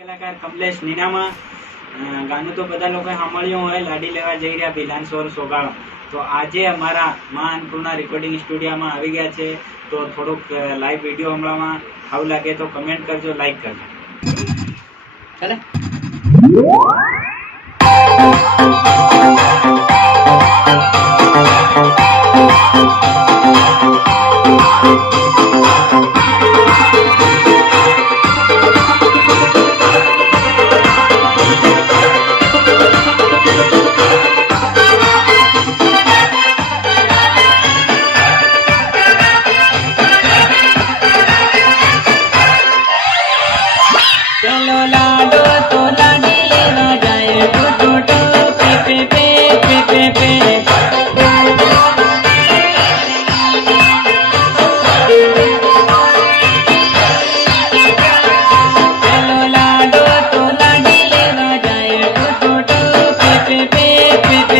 કલાકાર કમલેશ નીનામાં ગાનું તો બધા લોકોએ સાંભળ્યું હોય, લાડી લેવા જઈ રહ્યા ભીલાંસોર સોગાળો. તો આજે અમારા માં અન્નપૂર્ણા રેકોર્ડિંગ સ્ટુડિયોમાં આવી ગયા છે. તો થોડુંક લાઈવ વિડીયો હમણાં આવું લાગે તો કમેન્ટ કરજો, લાઈક કરજો. ચાલે चलो लाडो तो लाडी लेवा जाए टो टो टो पे पे पे पे पे पे चलो लाडो तो लाडी लेवा जाए टो टो टो पे पे पे पे पे